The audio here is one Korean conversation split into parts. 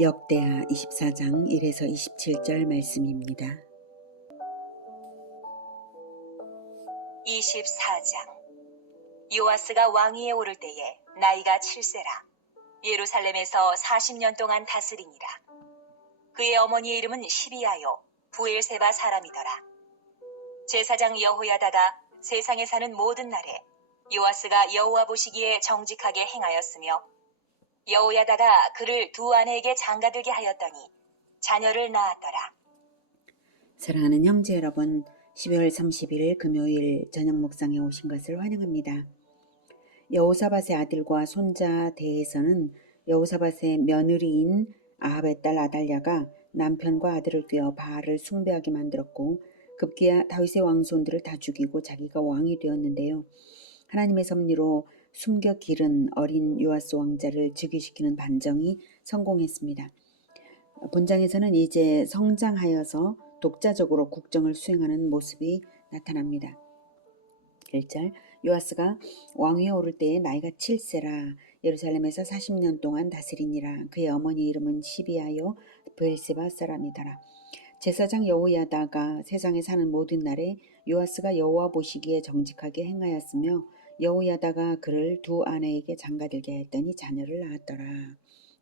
역대하 24장 1에서 27절 말씀입니다. 24장. 요아스가 왕위에 오를 때에 나이가 7세라. 예루살렘에서 40년 동안 다스리니라. 그의 어머니의 이름은 시비아요 부엘세바 사람이더라. 제사장 여호야다가 세상에 사는 모든 날에 요아스가 여호와 보시기에 정직하게 행하였으며 여호야다가 그를 두 아내에게 장가들게 하였더니 자녀를 낳았더라. 사랑하는 형제 여러분, 12월 30일 금요일 저녁 묵상에 오신 것을 환영합니다. 여호사밧의 아들과 손자 대에서는 여호사밧의 며느리인 아합의 딸 아달랴가 남편과 아들을 꿰어 바알을 숭배하게 만들었고 급기야 다윗의 왕손들을 다 죽이고 자기가 왕이 되었는데요. 하나님의 섭리로 숨겨 기른 어린 요아스 왕자를 즉위시키는 반정이 성공했습니다. 본장에서는 이제 성장하여서 독자적으로 국정을 수행하는 모습이 나타납니다. 1절, 요아스가 왕위에 오를 때에 나이가 7세라 예루살렘에서 40년 동안 다스리니라. 그의 어머니 이름은 시비아요 브엘세바 사람이더라. 제사장 여호야다가 세상에 사는 모든 날에 요아스가 여호와 보시기에 정직하게 행하였으며 여호야다가 그를 두 아내에게 장가들게 했더니 자녀를 낳았더라.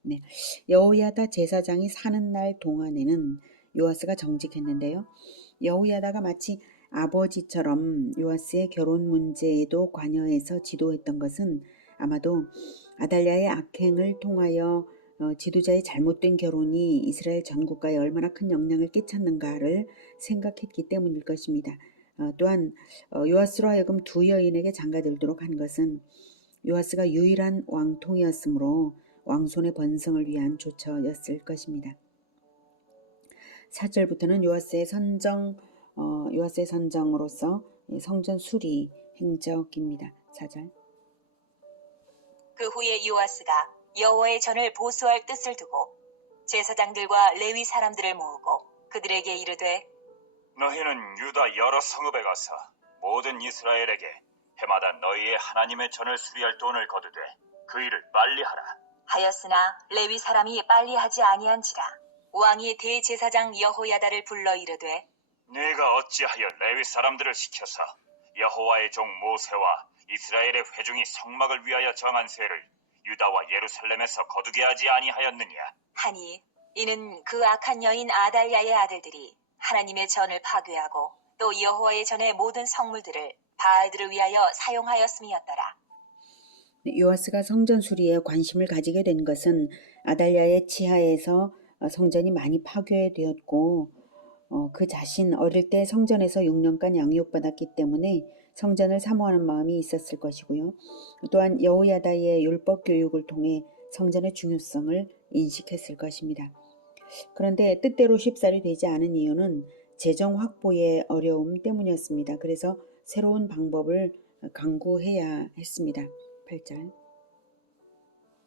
네, 여호야다 제사장이 사는 날 동안에는 요아스가 정직했는데요. 여호야다가 마치 아버지처럼 요아스의 결혼 문제에도 관여해서 지도했던 것은 아마도 아달랴의 악행을 통하여 지도자의 잘못된 결혼이 이스라엘 전국가에 얼마나 큰 영향을 끼쳤는가를 생각했기 때문일 것입니다. 또한 요아스로 하여금 두 여인에게 장가들도록 한 것은 요아스가 유일한 왕통이었으므로 왕손의 번성을 위한 조처였을 것입니다. 4절부터는 요아스의 선정으로서 성전 수리 행적입니다. 4절. 그 후에 요아스가 여호와의 전을 보수할 뜻을 두고 제사장들과 레위 사람들을 모으고 그들에게 이르되 너희는 유다 여러 성읍에 가서 모든 이스라엘에게 해마다 너희의 하나님의 전을 수리할 돈을 거두되 그 일을 빨리 하라. 하였으나 레위 사람이 빨리 하지 아니한지라. 왕이 대제사장 여호야다를 불러 이르되 네가 어찌하여 레위 사람들을 시켜서 여호와의 종 모세와 이스라엘의 회중이 성막을 위하여 정한 세를 유다와 예루살렘에서 거두게 하지 아니하였느냐. 하니 이는 그 악한 여인 아달랴의 아들들이 하나님의 전을 파괴하고 또 여호와의 전의 모든 성물들을 바알들을 위하여 사용하였음이었더라. 요아스가 성전 수리에 관심을 가지게 된 것은 아달랴의 치하에서 성전이 많이 파괴되었고 그 자신 어릴 때 성전에서 6년간 양육받았기 때문에 성전을 사모하는 마음이 있었을 것이고요. 또한 여호야다의 율법 교육을 통해 성전의 중요성을 인식했을 것입니다. 그런데 뜻대로 쉽사리 되지 않은 이유는 재정 확보의 어려움 때문이었습니다. 그래서 새로운 방법을 강구해야 했습니다. 8절.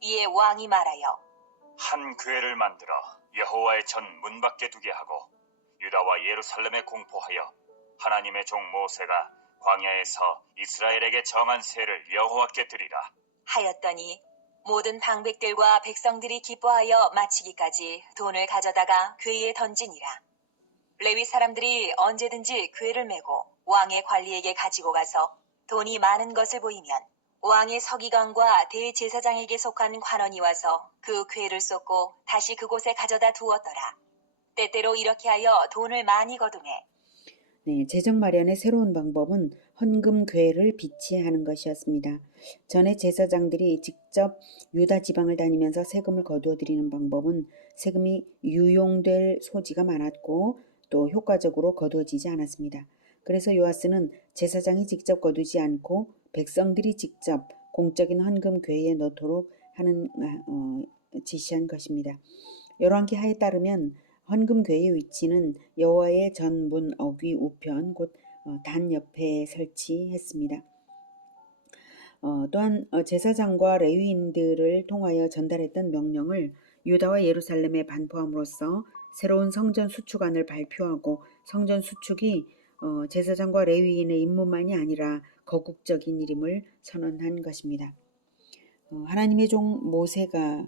이에 왕이 말하여 한 궤를 만들어 여호와의 전 문 밖에 두게 하고 유다와 예루살렘에 공포하여 하나님의 종 모세가 광야에서 이스라엘에게 정한 세를 여호와께 드리라 하였더니 모든 방백들과 백성들이 기뻐하여 마치기까지 돈을 가져다가 궤에 던지니라. 레위 사람들이 언제든지 궤를 메고 왕의 관리에게 가지고 가서 돈이 많은 것을 보이면 왕의 서기관과 대제사장에게 속한 관원이 와서 그 궤를 쏟고 다시 그곳에 가져다 두었더라. 때때로 이렇게 하여 돈을 많이 거두매. 네, 재정 마련의 새로운 방법은 헌금 궤를 비치하는 것이었습니다. 전에 제사장들이 직접 유다 지방을 다니면서 세금을 거두어 드리는 방법은 세금이 유용될 소지가 많았고 또 효과적으로 거두어지지 않았습니다. 그래서 요아스는 제사장이 직접 거두지 않고 백성들이 직접 공적인 헌금 궤에 넣도록 하는 지시한 것입니다. 열왕기 하에 따르면 헌금 궤의 위치는 여호와의 전 문 어귀 우편 곧 단 옆에 설치했습니다. 또한 제사장과 레위인들을 통하여 전달했던 명령을 유다와 예루살렘에 반포함으로써 새로운 성전 수축안을 발표하고 성전 수축이 제사장과 레위인의 임무만이 아니라 거국적인 일임을 선언한 것입니다. 하나님의 종 모세가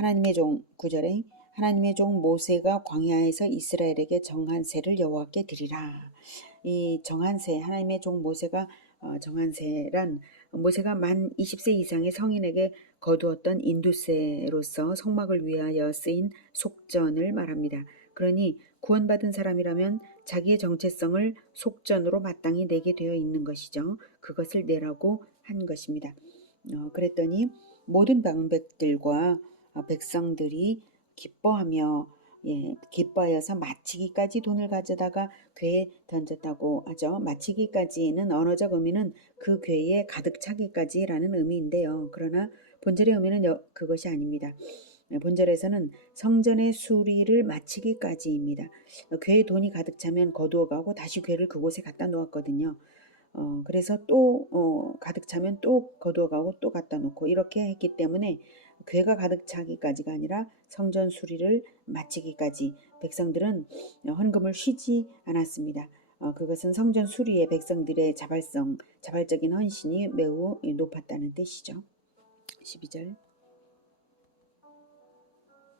하나님의 종 9절에 하나님의 종 모세가 광야에서 이스라엘에게 정한 세를 여호와께 드리라. 이 정한 세, 하나님의 종 모세가 정한 세란 모세가 만 20세 이상의 성인에게 거두었던 인두세로서 성막을 위하여 쓰인 속전을 말합니다. 그러니 구원받은 사람이라면 자기의 정체성을 속전으로 마땅히 내게 되어 있는 것이죠. 그것을 내라고 한 것입니다. 그랬더니 모든 방백들과 백성들이 기뻐하며 기뻐하여서 마치기까지 돈을 가져다가 궤에 던졌다고 하죠. 마치기까지는 언어적 의미는 그 궤에 가득 차기까지라는 의미인데요. 그러나 본절의 의미는 그것이 아닙니다. 본절에서는 성전의 수리를 마치기까지입니다. 궤에 돈이 가득 차면 거두어가고 다시 궤를 그곳에 갖다 놓았거든요. 그래서 또 가득 차면 또 거두어가고 또 갖다 놓고 이렇게 했기 때문에 궤가 가득 차기까지가 아니라 성전 수리를 마치기까지 백성들은 헌금을 쉬지 않았습니다. 그것은 성전 수리에 백성들의 자발적인 헌신이 매우 높았다는 뜻이죠. 12절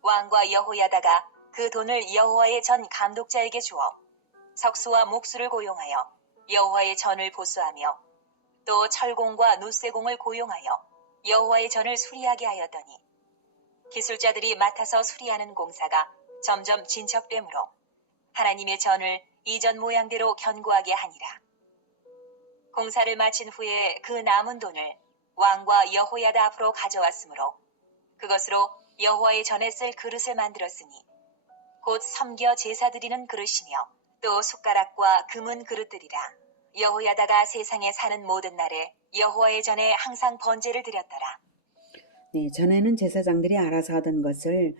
왕과 여호야다가 그 돈을 여호와의 전 감독자에게 주어 석수와 목수를 고용하여 여호와의 전을 보수하며 또 철공과 놋쇠공을 고용하여 여호와의 전을 수리하게 하였더니 기술자들이 맡아서 수리하는 공사가 점점 진척되므로 하나님의 전을 이전 모양대로 견고하게 하니라. 공사를 마친 후에 그 남은 돈을 왕과 여호야다 앞으로 가져왔으므로 그것으로 여호와의 전에 쓸 그릇을 만들었으니 곧 섬겨 제사 드리는 그릇이며 또 숟가락과 금은 그릇들이라. 여호야다가 세상에 사는 모든 날에 여호와의 전에 항상 번제를 드렸더라. 네, 전에는 제사장들이 알아서 하던 것을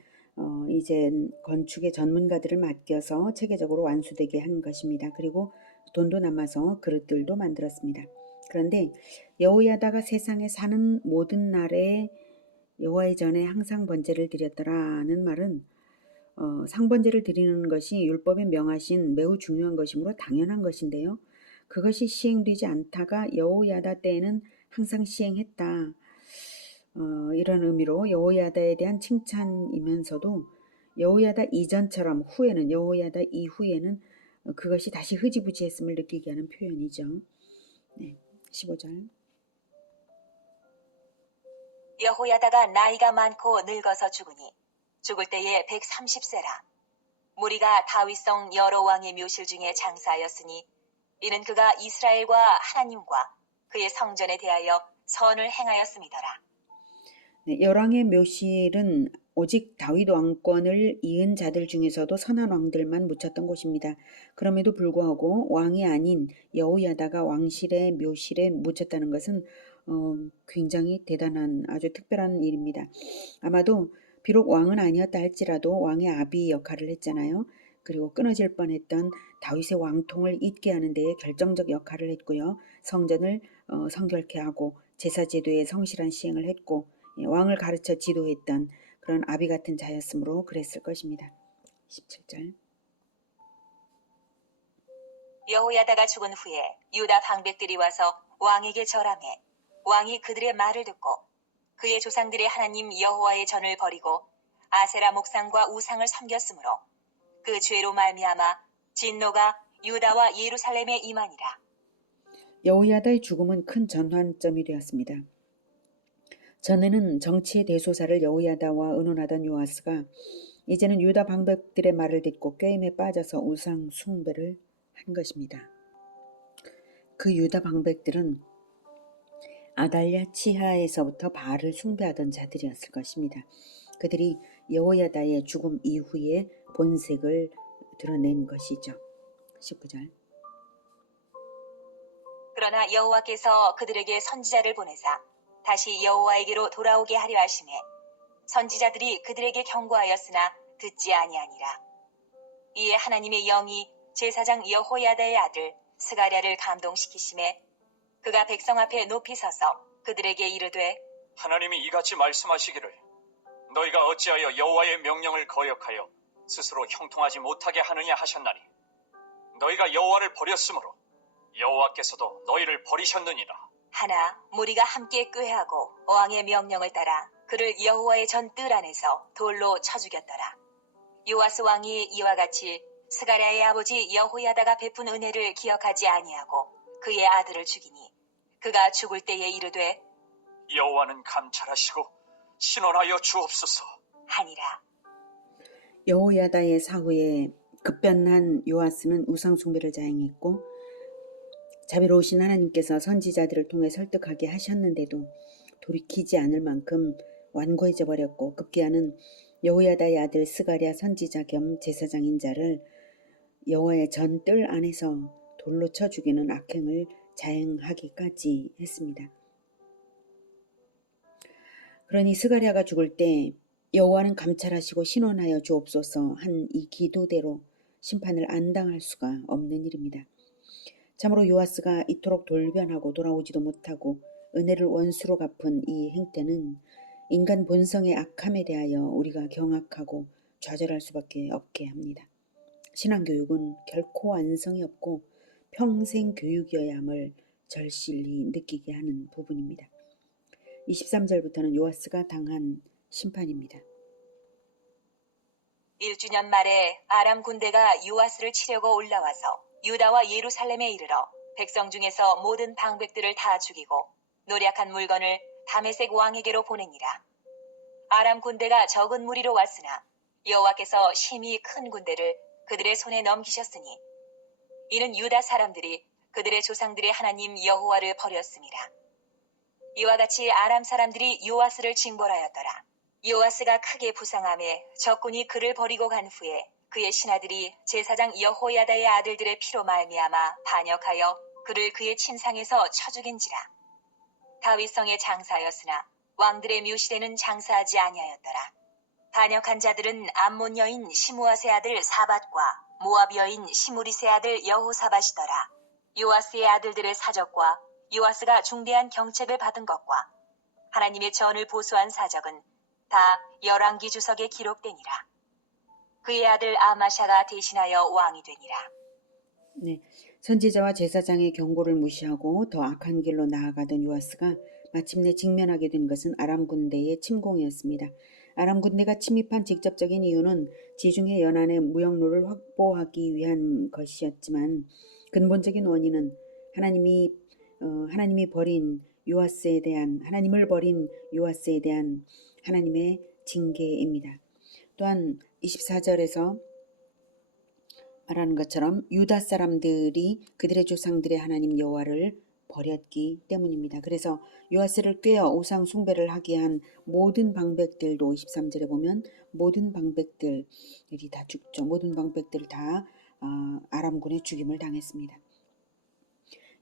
이젠 건축의 전문가들을 맡겨서 체계적으로 완수되게 한 것입니다. 그리고 돈도 남아서 그릇들도 만들었습니다. 그런데 여호야다가 세상에 사는 모든 날에 여호와의 전에 항상 번제를 드렸더라는 말은 상번제를 드리는 것이 율법에 명하신 매우 중요한 것이므로 당연한 것인데요. 그것이 시행되지 않다가 여호야다 때에는 항상 시행했다. 이런 의미로 여호야다에 대한 칭찬이면서도 여호야다 이전처럼 후에는 여호야다 이후에는 그것이 다시 흐지부지했음을 느끼게 하는 표현이죠. 네, 15절 여호야다가 나이가 많고 늙어서 죽으니 죽을 때에 130세라. 무리가 다윗성 여러 왕의 묘실 중에 장사하였으니 이는 그가 이스라엘과 하나님과 그의 성전에 대하여 선을 행하였음이더라. 네, 열왕의 묘실은 오직 다윗 왕권을 이은 자들 중에서도 선한 왕들만 묻혔던 곳입니다. 그럼에도 불구하고 왕이 아닌 여호야다가 왕실의 묘실에 묻혔다는 것은 굉장히 대단한 아주 특별한 일입니다. 아마도 비록 왕은 아니었다 할지라도 왕의 아비 역할을 했잖아요. 그리고 끊어질 뻔했던 다윗의 왕통을 잇게 하는 데에 결정적 역할을 했고요. 성전을 성결케 하고 제사제도의 성실한 시행을 했고 왕을 가르쳐 지도했던 그런 아비 같은 자였으므로 그랬을 것입니다. 17절 여호야다가 죽은 후에 유다 방백들이 와서 왕에게 절하매 왕이 그들의 말을 듣고 그의 조상들의 하나님 여호와의 전을 버리고 아세라 목상과 우상을 섬겼으므로 그 죄로 말미암아 진노가 유다와 예루살렘에 임하니라. 여호야다의 죽음은 큰 전환점이 되었습니다. 전에는 정치의 대소사를 여호야다와 의논하던 요아스가 이제는 유다 방백들의 말을 듣고 꾀임에 빠져서 우상 숭배를 한 것입니다. 그 유다 방백들은 아달랴 치하에서부터 바알을 숭배하던 자들이었을 것입니다. 그들이 여호야다의 죽음 이후에 본색을 드러낸 것이죠. 19절 그러나 여호와께서 그들에게 선지자를 보내사 다시 여호와에게로 돌아오게 하려 하심에 선지자들이 그들에게 경고하였으나 듣지 아니하니라. 이에 하나님의 영이 제사장 여호야다의 아들 스가랴를 감동시키심에 그가 백성 앞에 높이 서서 그들에게 이르되 하나님이 이같이 말씀하시기를 너희가 어찌하여 여호와의 명령을 거역하여 스스로 형통하지 못하게 하느냐 하셨나니 너희가 여호와를 버렸으므로 여호와께서도 너희를 버리셨느니라. 하나 무리가 함께 꾀하고 왕의 명령을 따라 그를 여호와의 전 뜰 안에서 돌로 쳐 죽였더라. 요아스 왕이 이와 같이 스가랴의 아버지 여호야다가 베푼 은혜를 기억하지 아니하고 그의 아들을 죽이니 그가 죽을 때에 이르되 여호와는 감찰하시고 신원하여 주옵소서. 하니라. 여호야다의 사후에 급변한 요아스는 우상 숭배를 자행했고 자비로우신 하나님께서 선지자들을 통해 설득하게 하셨는데도 돌이키지 않을 만큼 완고해져 버렸고 급기야는 여호야다의 아들 스가랴 선지자 겸 제사장인 자를 여호와의 전 뜰 안에서 돌로 쳐 죽이는 악행을 자행하기까지 했습니다. 그러니 스가랴가 죽을 때 여호와는 감찰하시고 신원하여 주옵소서 한 이 기도대로 심판을 안 당할 수가 없는 일입니다. 참으로 요아스가 이토록 돌변하고 돌아오지도 못하고 은혜를 원수로 갚은 이 행태는 인간 본성의 악함에 대하여 우리가 경악하고 좌절할 수밖에 없게 합니다. 신앙교육은 결코 완성이 없고 평생 교육이어야 함을 절실히 느끼게 하는 부분입니다. 23절부터는 요아스가 당한 심판입니다. 1주년 말에 아람 군대가 요아스를 치려고 올라와서 유다와 예루살렘에 이르러 백성 중에서 모든 방백들을 다 죽이고 노략한 물건을 다메섹 왕에게로 보내니라. 아람 군대가 적은 무리로 왔으나 여호와께서 심히 큰 군대를 그들의 손에 넘기셨으니 이는 유다 사람들이 그들의 조상들의 하나님 여호와를 버렸음이라. 이와 같이 아람 사람들이 요아스를 징벌하였더라. 요아스가 크게 부상함에 적군이 그를 버리고 간 후에 그의 신하들이 제사장 여호야다의 아들들의 피로 말미암아 반역하여 그를 그의 침상에서 쳐 죽인지라. 다윗성에 장사하였으나 왕들의 묘실에는 장사하지 아니하였더라. 반역한 자들은 암몬 여인 시므앗의 아들 사밧과 모압 여인 시므릿의 아들 여호사밧이더라. 요아스의 아들들의 사적과 요아스가 중대한 경책을 받은 것과 하나님의 전을 보수한 사적은 다 열왕기 주석에 기록되니라. 그의 아들 아마샤가 대신하여 왕이 되니라. 네, 선지자와 제사장의 경고를 무시하고 더 악한 길로 나아가던 요아스가 마침내 직면하게 된 것은 아람 군대의 침공이었습니다. 아람 군대가 침입한 직접적인 이유는 지중해 연안의 무역로를 확보하기 위한 것이었지만 근본적인 원인은 하나님을 버린 요아스에 대한 하나님의 징계입니다. 또한 24절에서 말하는 것처럼 유다 사람들이 그들의 조상들의 하나님 여호와를 버렸기 때문입니다. 그래서 요아스를 꿰어 우상 숭배를 하게 한 모든 방백들도 23절에 보면 모든 방백들이 다 죽죠. 모든 방백들 다 아람군의 죽임을 당했습니다.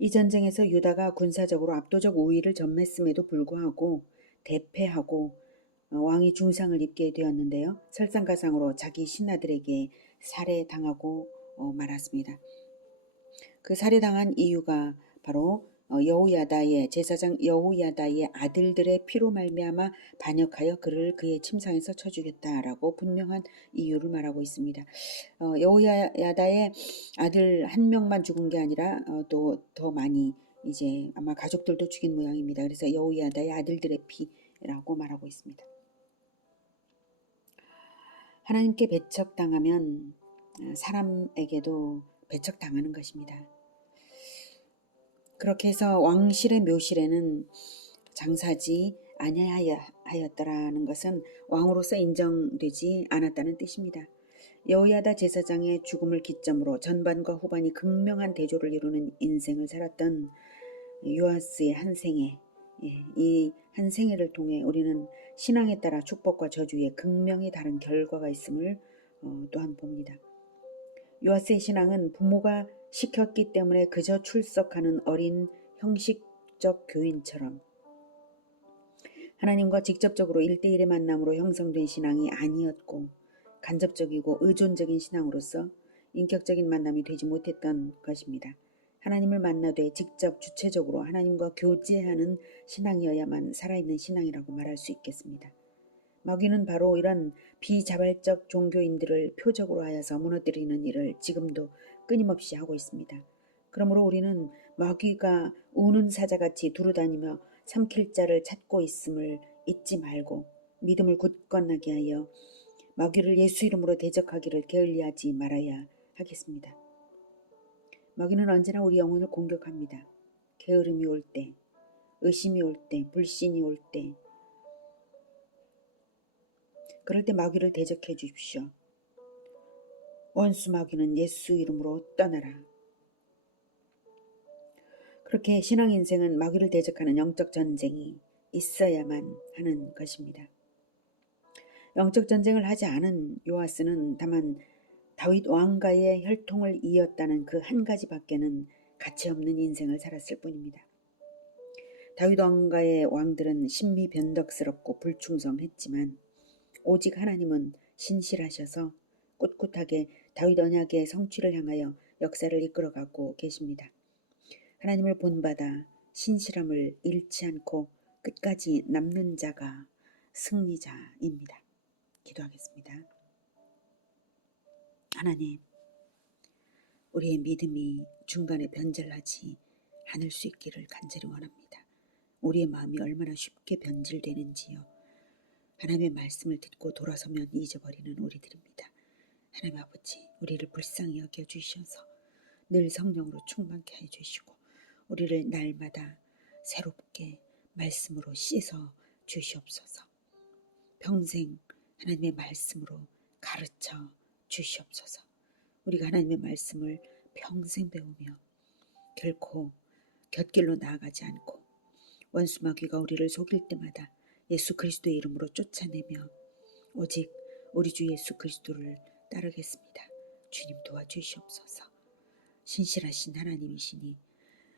이 전쟁에서 유다가 군사적으로 압도적 우위를 점했음에도 불구하고 대패하고 왕이 중상을 입게 되었는데요. 설상가상으로 자기 신하들에게 살해당하고 말았습니다. 그 살해당한 이유가 바로 제사장 여호야다의 아들들의 피로 말미암아 반역하여 그를 그의 침상에서 쳐 죽였다라고 분명한 이유를 말하고 있습니다. 여호야다의 아들 한 명만 죽은 게 아니라 또 더 많이 이제 아마 가족들도 죽인 모양입니다. 그래서 여호야다의 아들들의 피라고 말하고 있습니다. 하나님께 배척당하면 사람에게도 배척당하는 것입니다. 그렇게 해서 왕실의 묘실에는 장사하지 아니하였더라는 것은 왕으로서 인정되지 않았다는 뜻입니다. 여호야다 제사장의 죽음을 기점으로 전반과 후반이 극명한 대조를 이루는 인생을 살았던 요아스의 한 생애, 이 한 생애를 통해 우리는 신앙에 따라 축복과 저주의 극명히 다른 결과가 있음을 또한 봅니다. 요아스의 신앙은 부모가 시켰기 때문에 그저 출석하는 어린 형식적 교인처럼 하나님과 직접적으로 1대1의 만남으로 형성된 신앙이 아니었고 간접적이고 의존적인 신앙으로서 인격적인 만남이 되지 못했던 것입니다. 하나님을 만나되 직접 주체적으로 하나님과 교제하는 신앙이어야만 살아있는 신앙이라고 말할 수 있겠습니다. 마귀는 바로 이런 비자발적 종교인들을 표적으로 하여서 무너뜨리는 일을 지금도 끊임없이 하고 있습니다. 그러므로 우리는 마귀가 우는 사자같이 두루다니며 삼킬 자를 찾고 있음을 잊지 말고 믿음을 굳건하게 하여 마귀를 예수 이름으로 대적하기를 게을리하지 말아야 하겠습니다. 마귀는 언제나 우리 영혼을 공격합니다. 게으름이 올 때, 의심이 올 때, 불신이 올 때, 그럴 때 마귀를 대적해 주십시오. 원수 마귀는 예수 이름으로 떠나라. 그렇게 신앙 인생은 마귀를 대적하는 영적 전쟁이 있어야만 하는 것입니다. 영적 전쟁을 하지 않은 요아스는 다만 다윗 왕과의 혈통을 이었다는 그 한 가지밖에는 가치 없는 인생을 살았을 뿐입니다. 다윗 왕과의 왕들은 신비변덕스럽고 불충성했지만 오직 하나님은 신실하셔서 꿋꿋하게 다윗 언약의 성취를 향하여 역사를 이끌어가고 계십니다. 하나님을 본받아 신실함을 잃지 않고 끝까지 남는 자가 승리자입니다. 기도하겠습니다. 하나님, 우리의 믿음이 중간에 변질하지 않을 수 있기를 간절히 원합니다. 우리의 마음이 얼마나 쉽게 변질되는지요. 하나님의 말씀을 듣고 돌아서면 잊어버리는 우리들입니다. 하나님 아버지, 우리를 불쌍히 여겨주셔서 늘 성령으로 충만케 해주시고 우리를 날마다 새롭게 말씀으로 씻어 주시옵소서. 평생 하나님의 말씀으로 가르쳐 주시옵소서. 우리가 하나님의 말씀을 평생 배우며 결코 곁길로 나아가지 않고 원수 마귀가 우리를 속일 때마다 예수 그리스도의 이름으로 쫓아내며 오직 우리 주 예수 그리스도를 따르겠습니다. 주님 도와주시옵소서. 신실하신 하나님이시니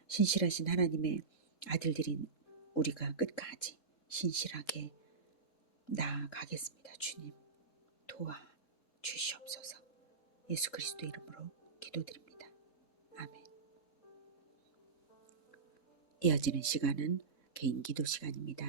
신실하신 하나님의 아들들인 우리가 끝까지 신실하게 나아가겠습니다. 주님 도와주시옵소서. 예수 그리스도 이름으로 기도드립니다. 아멘. 이어지는 시간은 개인 기도 시간입니다.